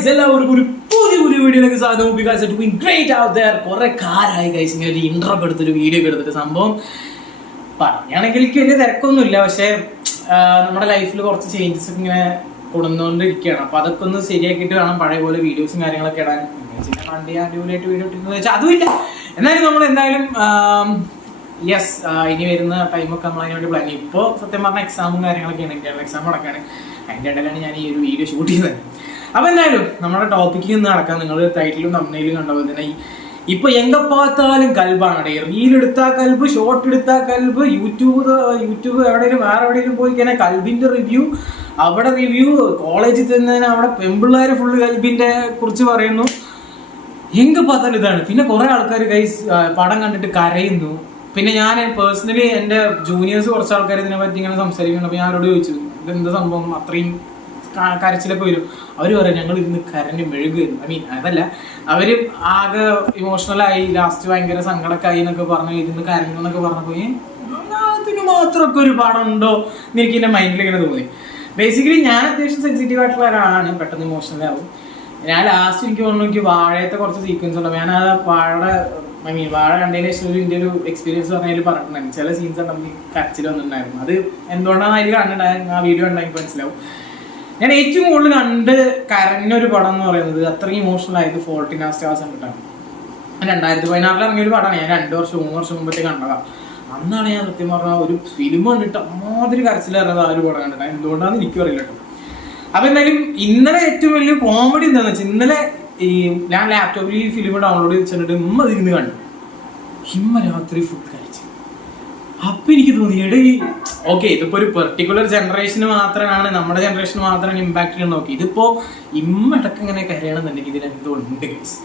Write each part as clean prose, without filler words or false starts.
Guys, എല്ലാവർക്കും ഒരു പുതിയ വീഡിയോയിലേക്ക് സ്വാഗതം. You guys are doing great out there. കുറെ കാലമായി ഗൈസ് ഇങ്ങനെ ഒരു ഇൻട്രോ ഒക്കെ എടുത്തൊരു വീഡിയോ ഒക്കെ എടുത്തിട്ട് സംഭവം പറയുകയാണെങ്കിൽ എനിക്ക് വലിയ തിരക്കൊന്നുമില്ല. പക്ഷെ നമ്മുടെ ലൈഫിൽ കുറച്ച് ചേഞ്ചസ് ഒക്കെ ഇങ്ങനെ കൊടുന്നുകൊണ്ടിരിക്കുകയാണ്. അപ്പൊ അതൊക്കെ ഒന്ന് ശരിയാക്കിയിട്ട് വേണം പഴയ പോലെ വീഡിയോസും കാര്യങ്ങളൊക്കെ ഇടാൻ. വണ്ടി അടിപൊളിയായിട്ട് വീഡിയോ ഇട്ടിരുന്നു വെച്ചാൽ അതുമില്ല. എന്നാലും നമ്മൾ എന്തായാലും യെസ്, ഇനി വരുന്ന ടൈമൊക്കെ നമ്മൾ അതിന് വേണ്ടി പ്ലാൻ ചെയ്യും. ഇപ്പോൾ സത്യം പറഞ്ഞാൽ എക്സാമും കാര്യങ്ങളൊക്കെയാണ്, ഇന്റർണൽ എക്സാം നടക്കുകയാണ്. അതിൻ്റെ ഇടയിലാണ് ഞാൻ ഈ ഒരു വീഡിയോ ഷൂട്ട് ചെയ്തത്. അപ്പൊ എന്തായാലും നമ്മുടെ ടോപ്പിക്കിൽ നിന്ന് നടക്കാം. നിങ്ങൾ ടൈറ്റിലും തമ്മിലും കണ്ട പോലെ തന്നെ ഇപ്പൊ എങ്ക പാത്താലും കൽബാണ്. റീൽ എടുത്താ കൽബ്, ഷോർട്ട് എടുത്താ കൽബ്, യൂട്യൂബ് എവിടെയെങ്കിലും വേറെ എവിടെയെങ്കിലും പോയി കഴിഞ്ഞാൽ കൽബിന്റെ റിവ്യൂ, അവിടെ റിവ്യൂ, കോളേജിൽ തന്നെ അവിടെ പെമ്പിള്ളേര് ഫുള്ള് കൽബിന്റെ കുറിച്ച് പറയുന്നു. എങ്ക പാത്താലും ഇതാണ്. പിന്നെ കുറെ ആൾക്കാർ ഗൈസ് പടം കണ്ടിട്ട് കരയുന്നു. പിന്നെ ഞാൻ പേഴ്സണലി എൻ്റെ ജൂനിയേഴ്സ് കുറച്ച് ആൾക്കാർ ഇതിനെ പറ്റി ഇങ്ങനെ സംസാരിക്കുന്നു. അപ്പൊ ഞാൻ അവരോട് ചോദിച്ചു ഇതെന്താ സംഭവം, അത്രയും കരച്ചിലൊക്കെ വരും. അവർ പറയും ഞങ്ങൾ ഇരുന്ന് കരഞ്ഞ് മെഴുകുന്നു. ഐ മീൻ അതല്ല, അവര് ആകെ ഇമോഷണലായി, ലാസ്റ്റ് ഭയങ്കര സങ്കടമൊക്കെ ആയി എന്നൊക്കെ പറഞ്ഞു, ഇരുന്ന് കരഞ്ഞു എന്നൊക്കെ പറഞ്ഞപ്പോ അതിന് മാത്രമൊക്കെ ഒരു പടം ഉണ്ടോ എന്ന് എനിക്ക് എൻ്റെ മൈൻഡിൽ ഇങ്ങനെ തോന്നി. ബേസിക്കലി ഞാൻ അത്യാവശ്യം സെൻസിറ്റീവ് ആയിട്ടുള്ള ഒരാളാണ്, പെട്ടെന്ന് ഇമോഷണൽ ആവും. ഞാൻ ലാസ്റ്റ് എനിക്ക് തോന്നുന്നു എനിക്ക് വാഴയത്തെ കുറച്ച് സീക്വൻസ് ഉണ്ട്. ഞാൻ ആ വാഴ കണ്ടതിന് ശേഷം എൻ്റെ ഒരു എക്സ്പീരിയൻസ് പറഞ്ഞതിൽ പറഞ്ഞിട്ടുണ്ടായിരുന്നു. ചില സീൻസ് നമുക്ക് കരച്ചിൽ വന്നിട്ടുണ്ടായിരുന്നു. അത് എന്തുകൊണ്ടാണ് അതിൽ കണ്ടിട്ടുണ്ടായിരുന്നു, ആ വീഡിയോ ഉണ്ടെങ്കിൽ മനസ്സിലാവും. ഞാൻ ഏറ്റവും കൂടുതൽ കണ്ട് കരഞ്ഞൊരു പടം എന്ന് പറയുന്നത്, അത്രയും ഇമോഷണൽ ആയത് ഫോൾട്ട് ഇൻ സ്റ്റാർസ് കണ്ടിട്ടാണ്. 2016 ഇറങ്ങിയ ഒരു പടമാണ്. ഞാൻ 3 വർഷം മുമ്പത്തെ കണ്ടതാണ്. അന്നാണ് ഞാൻ സത്യം പറഞ്ഞാൽ ഒരു ഫിലിം കണ്ടിട്ട് അമ്മാതിരി കരച്ചിലിറങ്ങുന്നത് ആ ഒരു പടം കണ്ടിട്ട്. എന്തുകൊണ്ടാണെന്ന് എനിക്കും അറിയില്ല കേട്ടോ. അപ്പൊ എന്തായാലും ഇന്നലെ ഏറ്റവും വലിയ കോമഡി എന്താണെന്ന് വെച്ചാൽ, ഇന്നലെ ഞാൻ ലാപ്ടോപ്പിൽ ഈ ഫിലിം ഡൗൺലോഡ് ചെയ്ത് വെച്ചിട്ട് ഇരുന്ന് കണ്ടു. രാത്രി ഫുഡ് കഴിച്ചു. അപ്പൊ എനിക്ക് തോന്നി ഓക്കെ ഇതിപ്പോ ഒരു പെർട്ടിക്കുലർ ജനറേഷന് മാത്രമാണ്, നമ്മുടെ ജനറേഷന് മാത്രമാണ് ഇമ്പാക്ട് ചെയ്യാൻ നോക്കി. ഇതിപ്പോ ഇടക്ക് ഇങ്ങനെ കരയണമെന്നുണ്ടെങ്കിൽ ഇതിലെന്തോ ഉണ്ട് ഗൈസ്.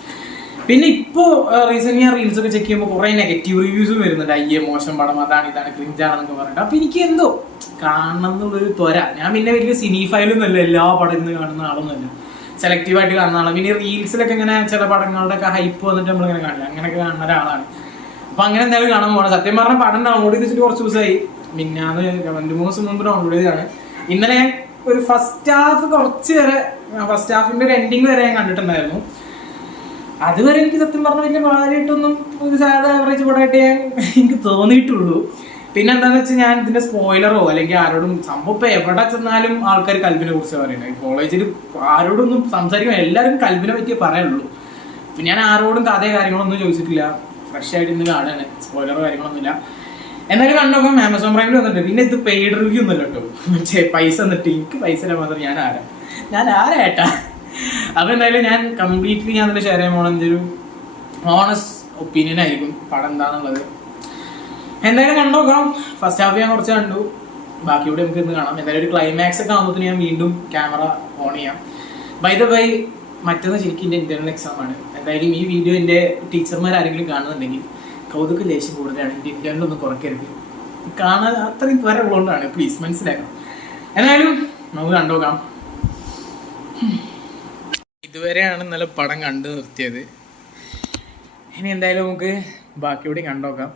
പിന്നെ ഇപ്പോ റീസെന്റ് ഞാൻ റീൽസ് ഒക്കെ ചെക്ക് ചെയ്യുമ്പോൾ കുറെ നെഗറ്റീവ് റിവ്യൂസും വരുന്നുണ്ട്. അയ്യേ മോശം പടം, അതാണ് ഇതാണ് ക്രിഞ്ചാണെന്നൊക്കെ പറഞ്ഞിട്ട്. അപ്പൊ എനിക്ക് എന്തോ കാണണം എന്നുള്ളൊരു ത്വര. ഞാൻ പിന്നെ വലിയ സിനിഫൈലൊന്നുമല്ല, എല്ലാ പടം ഇന്ന് കാണുന്ന ആളൊന്നുമല്ല, സെലക്റ്റീവായിട്ട് കാണുന്ന ആളാണ്. പിന്നെ റീൽസിലൊക്കെ ഇങ്ങനെ ചില പടങ്ങളുടെ ഒക്കെ ഹൈപ്പ് വന്നിട്ട് നമ്മളിങ്ങനെ കാണില്ല, അങ്ങനെയൊക്കെ കാണുന്ന ഒരാളാണ്. അപ്പൊ അങ്ങനെ എന്തായാലും കാണാൻ പോകണം. സത്യം പറഞ്ഞാൽ പടം ഡൗൺലോഡ് ചെയ്ത് വെച്ചിട്ട് കുറച്ച് ദിവസമായി. പിന്നെ അത് 2-3 ദിവസം മുമ്പ് ഡൗൺലോഡ് ചെയ്തതാണ്. ഇന്നലെ ഞാൻ ഒരു ഫസ്റ്റ് ഹാഫിന്റെ ഒരു എൻഡിങ് വരെ ഞാൻ കണ്ടിട്ടുണ്ടായിരുന്നു. അതുവരെ എനിക്ക് സത്യം പറഞ്ഞാൽ വലിയ കാര്യമായിട്ടൊന്നും ഒരു സാധാ ആവറേജ് പടമായിട്ട് എനിക്ക് തോന്നിയിട്ടുള്ളൂ. പിന്നെ എന്താണെന്ന് വെച്ചാൽ ഞാൻ ഇതിന്റെ സ്പോയിലറോ അല്ലെങ്കിൽ ആരോടും സംഭവം ഇപ്പൊ എവിടെ ചെന്നാലും ആൾക്കാർ കൽബിനെ കുറിച്ച് പറയുന്നത്. കോളേജിൽ ആരോടൊന്നും സംസാരിക്കുമ്പോൾ എല്ലാവരും കൽബിനെ പറ്റിയേ പറയുള്ളൂ. പിന്നെ ഞാൻ ആരോടും കഥയോ കാര്യങ്ങളൊന്നും ചോദിച്ചിട്ടില്ല, ഫ്രഷ് ആയിട്ട് ഇന്ന് കാണാണ്, സ്പോയിലറോ കാര്യങ്ങളൊന്നുമില്ല. എന്തായാലും കണ്ടോക്കാം. ആമസോൺ പ്രൈമിൽ വന്നിട്ട്. പിന്നെ ഇത് പെയ്ഡ് റിവ്യൂ ഒന്നുമല്ല കേട്ടോ, പൈസ തന്നിട്ട് എനിക്ക് പൈസ തരാൻ മാത്രം ഞാൻ ആരാ. അപ്പൊ എന്തായാലും ഞാൻ കംപ്ലീറ്റ്ലി ഞാൻ അതിൽ ഷെയർ ചെയ്യാൻ പോകണം. എൻ്റെ ഒരു ഓണസ്റ്റ് ഒപ്പീനിയൻ ആയിരിക്കും പടം എന്താണെന്നുള്ളത്. എന്തായാലും കണ്ടോക്കാം. ഫസ്റ്റ് ഹാഫ് ഞാൻ കുറച്ച് കണ്ടു, ബാക്കിയോടെ നമുക്ക് ഇന്ന് കാണാം. എന്തായാലും ഒരു ക്ലൈമാക്സ് ഒക്കെ ആകുമ്പോൾ ഞാൻ വീണ്ടും ക്യാമറ ഓൺ ചെയ്യാം. ബൈ ദ വൈ മറ്റൊന്ന് ശരിക്കും എൻ്റെ ഇന്റർണൽ എക്സാം ആണ്. എന്തായാലും ഈ വീഡിയോ എൻ്റെ ടീച്ചർമാർ ആരെങ്കിലും കാണുന്നുണ്ടെങ്കിൽ കൗതുക ലേശം കൂടുതലാണ്, എൻ്റെ ഇന്റർണലൊന്നും കുറയ്ക്കരുത്. കാണാൻ അത്രയും ത്വര ഉള്ളതുകൊണ്ടാണ്, പ്ലീസ് മനസ്സിലാക്കണം. എന്തായാലും നമുക്ക് കണ്ടോക്കാം. ഇതുവരെയാണ് ഇന്നലെ പടം കണ്ടു നിർത്തിയത്. ഇനി എന്തായാലും നമുക്ക് ബാക്കിയോടെ കണ്ടോക്കാം.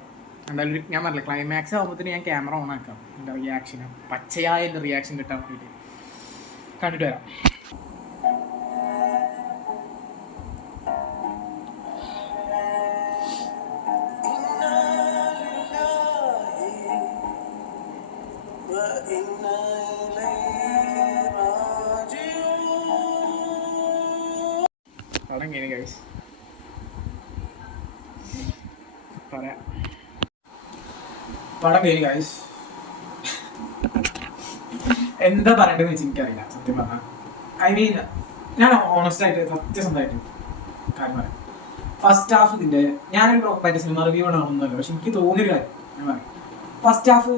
എന്തായാലും ഞാൻ പറഞ്ഞില്ല, ക്ലൈമാക്സ് ആകുമ്പോഴത്തേന് ഞാൻ ക്യാമറ ഓൺ ആക്കാം. എൻ്റെ റിയാക്ഷന് പച്ചയായ എൻ്റെ റിയാക്ഷൻ കിട്ടാൻ വേണ്ടിയിട്ട് കണ്ടിട്ട് വരാം. പടം കഴിഞ്ഞു ഗൈസ്, പറയാം. പടം കഴിഞ്ഞു ഗൈസ്. എന്താ പറയേണ്ടതെന്ന് വെച്ചാൽ എനിക്കറിയില്ല സത്യം പറഞ്ഞാൽ. ഐ മീൻ ഞാൻ ഓണസ്റ്റ് ആയിട്ട് സത്യസന്ധമായിട്ട് കാര്യം പറയാം. ഫസ്റ്റ് ഹാഫ് ഇതിന്റെ ഞാനൊരു പ്രോപ്പറായിട്ട് സിനിമ റിവ്യൂ ആണെന്നല്ല, പക്ഷെ എനിക്ക് തോന്നിയൊരു കാര്യം ഞാൻ പറയാം. ഫസ്റ്റ് ഹാഫ്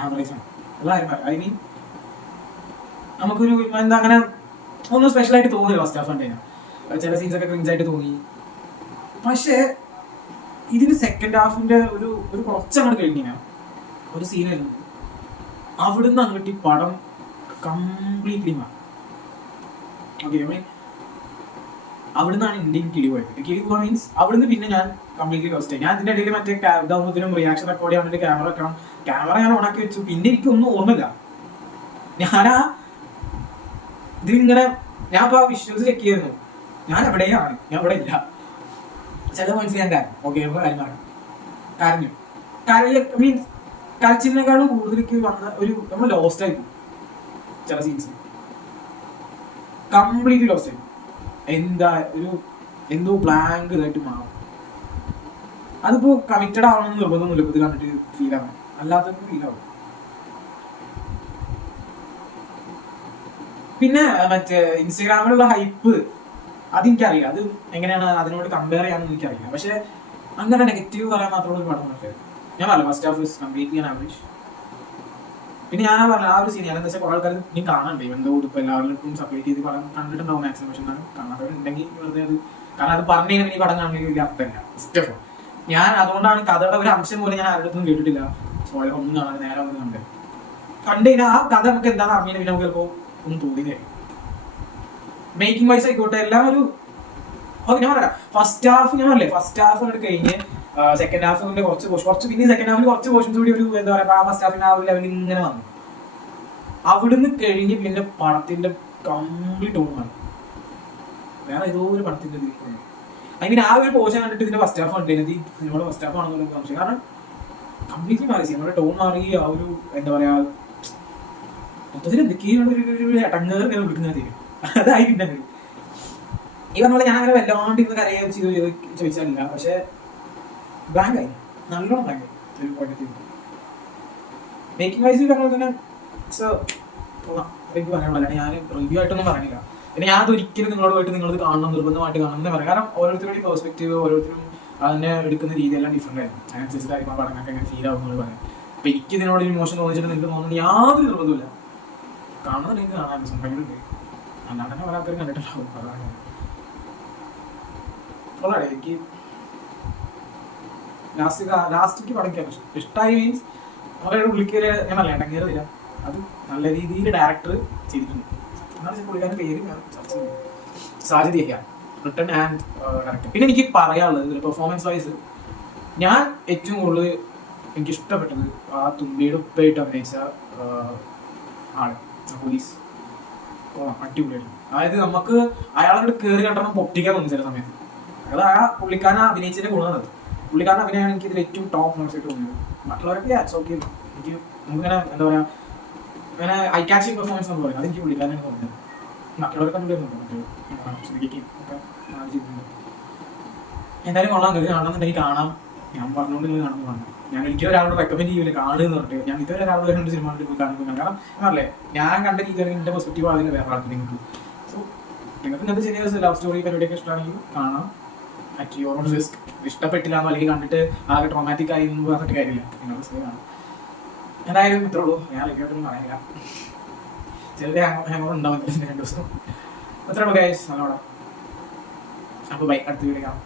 ആവറേജ് ആണ് ഉള്ള കാര്യം പറയാം. ഐ മീൻ നമുക്കൊരു എന്താ അങ്ങനെ ഒന്നും സ്പെഷ്യലായിട്ട് തോന്നില്ല ഫസ്റ്റ് ഹാഫ് കണ്ടു കഴിഞ്ഞാൽ. ചില സീൻസൊക്കെ ക്രിഞ്ചായിട്ട് തോന്നി. പക്ഷേ ഇതിന് സെക്കൻഡ് ഹാഫിന്റെ ഒരു കുറച്ചങ്ങോട്ട് കഴിഞ്ഞാൽ ഒരു സീനായിരുന്നു, അവിടുന്ന് അങ്ങോട്ട് ഈ പടം കംപ്ലീറ്റ്ലി മാറി. ഓക്കെ, അവിടുന്നാണ് ഇന്ത്യൻ കിളി പോയത്. കിളി പോകാൻ മീൻസ് അവിടുന്ന് പിന്നെ ഞാൻ കംപ്ലീറ്റ്ലി ലോസ്റ്റ് ആയി. ഞാൻ ഇതിന്റെ ഇടയിൽ മറ്റേ ഇതാവുമ്പോഴത്തേനും റിയാക്ഷൻ റെക്കോർഡ് ചെയ്യാൻ വേണ്ടി ക്യാമറ ഞാൻ ഓണാക്കി വെച്ചു. പിന്നെ എനിക്കൊന്നും ഓർമ്മയില്ല. ഇതിങ്ങനെ ഞാൻ അപ്പൊ ആ വിഷ്വൽസ് ചെക്ക് ചെയ്യുന്നു, ഞാൻ എവിടെയാണ്, ഞാൻ ഇവിടെ ഇല്ല. ചില പോയിന്റ്സ് ഞാൻ കരഞ്ഞു. ഓക്കെ, കാര്യമാണ് കരഞ്ഞു. മീൻസ് കരച്ചിലിനേക്കാളും കൂടുതലേക്ക് വന്ന ഒരു നമ്മൾ ലോസ്റ്റ് ആയിരിക്കും. ചില സീൻസ് കംപ്ലീറ്റ്ലി ലോസ്റ്റ് ആയിരിക്കും. എന്തോ ബ്ലാങ്ക് ഇതായിട്ട് മാറും. അതിപ്പോ കമ്മിറ്റഡ് ആവണമെന്ന് നിർബന്ധമൊന്നുമില്ല. ഇത് കണ്ടിട്ട് ഫീൽ ആവണം, അല്ലാതെ ഫീൽ ആവും. പിന്നെ മറ്റേ ഇൻസ്റ്റാഗ്രാമിലുള്ള ഹൈപ്പ് അതെനിക്കറിയില്ല, അത് എങ്ങനെയാണ് അതിനോട് കമ്പയർ ചെയ്യാമെന്ന് എനിക്കറിയില്ല. പക്ഷെ അങ്ങനെ നെഗറ്റീവ് പറയാൻ മാത്രമുള്ള ഒരു പടം പക്ഷേ ഞാൻ പറഞ്ഞു first half is completely an average. പിന്നെ ഞാൻ പറഞ്ഞ ആ ഒരു സീൻ ഞാനെന്താ വെച്ചാൽ കുറെ ആൾക്കാർ നീ കാണണ്ടേ എന്തോ ഇപ്പൊ എല്ലാവർക്കും സപ്പോർട്ട് ചെയ്ത് പടം കണ്ടിട്ടുണ്ടാവും മാക്സിമം. പക്ഷെ ഞാൻ കാണാത്തവരുണ്ടെങ്കിൽ വെറുതെ അത്, കാരണം അത് പറഞ്ഞു കഴിഞ്ഞാൽ ഈ പടം കാണണമെങ്കിൽ വലിയ അർത്ഥമില്ല. ഫസ്റ്റ് ഓഫ് ഓൾ ഞാൻ അതുകൊണ്ടാണ് കഥയുടെ ഒരു അംശം പോലും ഞാൻ ആരുടെ അടുത്തും കേട്ടിട്ടില്ല. സ്പോയിലർ ഒന്നും കാണാൻ നേരെ ഒന്ന് കണ്ടു കഴിഞ്ഞാൽ ആ കഥ നമുക്ക് എന്താണെന്ന് അറിഞ്ഞാൽ പിന്നെ നമുക്ക് ചിലപ്പോൾ ഒന്നും തോന്നിയായിരിക്കും. മേക്കിംഗ് വൈസ് ആയിക്കോട്ടെ എല്ലാം ഒരു ഞാൻ പറയാം. ഫസ്റ്റ് ഹാഫ് ഞാൻ പറയല്ലേ, ഫസ്റ്റ് ഹാഫ് അങ്ങോട്ട് കഴിഞ്ഞ് സെക്കൻഡ് ഹാഫിന്റെ കുറച്ച് പിന്നെ സെക്കൻഡ് ഹാഫിൽ കുറച്ച് പോർഷൻസ് കൂടി ഒരു എന്താ പറയാ ആ ഫസ്റ്റ് ഹാഫിന്റെ ആ ഒരു ലെവലിൽ ഇങ്ങനെ വന്നു. അവിടുന്ന് കഴിഞ്ഞ് പിന്നെ പടത്തിന്റെ കംപ്ലീറ്റ് ടോൺ മാറി. വേറെ ഏതോ ഒരു പടത്തിന്റെ ഐ മീൻ ആ ഒരു പോർഷൻ കണ്ടിട്ട് ഇതിന്റെ ഫസ്റ്റ് ഹാഫ് കണ്ടിരുന്നത് ഈ സിനിമയുടെ ഫസ്റ്റ് ഹാഫ് ആണെന്നുള്ള സംശയം. കാരണം കംപ്ലീറ്റ്ലി മാറി, സിനിമയുടെ ടോൺ മാറി. ആ ഒരു എന്താ പറയാ മൊത്തത്തിൽ എന്തൊക്കെയാണ് ടങ്ങേർ ഇങ്ങനെ വിളിക്കുന്നത് അതായിട്ടുണ്ട്. ഈ പറഞ്ഞ പോലെ ഞാൻ അങ്ങനെ വല്ലാണ്ട് ഇന്ന് കരയുകയും ചെയ്തു ചോദിച്ചാലില്ല. പക്ഷെ ബ്ലാങ്ക് ആയി, നല്ലോണം ബ്ലാങ്ക് ആയി. മേക്കിംഗ് വൈസ് പറഞ്ഞ തന്നെ എനിക്ക് പറയാനുള്ളൂ. ഞാൻ റിവ്യൂ ആയിട്ടൊന്നും പറഞ്ഞില്ല. പിന്നെ ഞാൻ അതൊരിക്കലും നിങ്ങളോട് പോയിട്ട് നിങ്ങളത് കാണണം, നിർബന്ധമായിട്ട് കാണണം എന്ന് പറയാം. കാരണം ഓരോരുത്തരുടെ പെർസ്പെക്റ്റീവ്, ഓരോരുത്തരും അതിനെ എടുക്കുന്ന രീതിയെല്ലാം ഡിഫറെന്റ് ആയിരുന്നു. അതിനനുസരിച്ചിട്ടായിരിക്കും ആ പടങ്ങൾക്ക് എങ്ങനെ ഫീൽ ആവുന്നത് പറയാം. അപ്പൊ എനിക്ക് ഇതിനോട് ഇമോഷൻ തോന്നിച്ചിട്ട് നിങ്ങൾക്ക് തോന്നുന്നു യാതൊരു നിർബന്ധമില്ല. കാണുന്നത് നിങ്ങൾക്ക് കാണാൻ സ്വന്തങ്ങളുണ്ട്, അല്ലാണ്ട് തന്നെ പല ആൾക്കാരും കണ്ടിട്ടുണ്ടാവും. അതാണ് എനിക്ക് ലാസ്റ്റിക്ക് പടയ്ക്കാൻ ഇഷ്ടമായി. മീൻസ് അവരുടെ ഉള്ളിക്കര് ഞാൻ നല്ല ഇടങ്ങേറില്ല. അത് നല്ല രീതിയിൽ ഡയറക്ടർ ചെയ്തിട്ടുണ്ട്. എന്നാണ് പുള്ളിക്കാരുടെ പേര് ഞാൻ ചർച്ച ചെയ്തു, Sajid Yahya, written and director. പിന്നെ എനിക്ക് പറയാനുള്ളത് പെർഫോമൻസ് വൈസ് ഞാൻ ഏറ്റവും കൂടുതൽ എനിക്ക് ഇഷ്ടപ്പെട്ടത് ആ തുമ്പിയുടെ ഉപ്പായിട്ട് അഭിനയിച്ച ആള്, പോലീസ്. അടിപൊളിയാണ്. അതായത് നമുക്ക് അയാളോട് കയറി കണ്ടപ്പോൾ പൊട്ടിക്കാൻ തോന്നി ചില സമയത്ത്. അത് ആ പുള്ളിക്കാരൻ അഭിനയിച്ചതിന്റെ ഗുണമാണ്. പുള്ളിക്കാരൻ അഭിനയമാണ് എനിക്ക് ഇതിൽ ഏറ്റവും ടോപ്പ് നോട്ട്സായിട്ട് തോന്നിയത്. മറ്റുള്ളവരൊക്കെ ഓക്കെ എനിക്ക് നമുക്കിങ്ങനെ എന്താ പറയാ അങ്ങനെ ഐ ക്യാച്ചിങ് പെർഫോമൻസ് എന്ന് പറയുന്നത് അതെനിക്ക് പുള്ളിക്കാരനാണ് തോന്നുന്നത്. മറ്റുള്ളവരൊക്കെ എന്തായാലും കൊള്ളാൻ കാണാമെന്നുണ്ടെങ്കിൽ കാണാം. ഞാൻ പറഞ്ഞുകൊണ്ട് നിങ്ങൾ കാണുമ്പോൾ കാണാം. ഞാൻ ഒരിക്കലും ഒരാളോട് റെക്കമെൻഡ് ചെയ്യില്ല കാണുമെന്ന് പറഞ്ഞിട്ട്. ഞാൻ ഇതുവരെ ഒരാളോട് രണ്ട് സിനിമ കണ്ടിട്ട് കാണുമ്പോൾ കാരണം പറഞ്ഞല്ലേ ഞാൻ കണ്ട രീതിയിൽ എൻ്റെ പെർസ്പെക്റ്റീവ് അതിന് വേറെ ആൾക്ക് നിങ്ങൾക്ക്. സോ നിങ്ങൾക്ക് ഇങ്ങനത്തെ ചെറിയ ലവ് സ്റ്റോറി പരിപാടിയൊക്കെ ഇഷ്ടമാണെങ്കിൽ കാണാം. At your own risk. ഇഷ്ടപ്പെട്ടില്ല എന്നോ അല്ലെങ്കിൽ കണ്ടിട്ട് ആകെ ട്രോമാറ്റിക് ആയി എന്ന് പറഞ്ഞിട്ട് കാര്യമില്ല. നിങ്ങളുടെ റിസ്ക് കാണാം. എന്തായാലും ഇത്രേ ഉള്ളൂ. ഞാൻ റിവ്യൂട്ടൊന്നും പറയാനില്ല. ചെറിയ ഹാങ്ങോർ ഉണ്ടാവും 2 ദിവസം. അത്രേ ഉള്ളൂ ഗൈസ്. നല്ലോണം. അപ്പോൾ ബൈ, അടുത്ത വീഡിയോ കാണാം.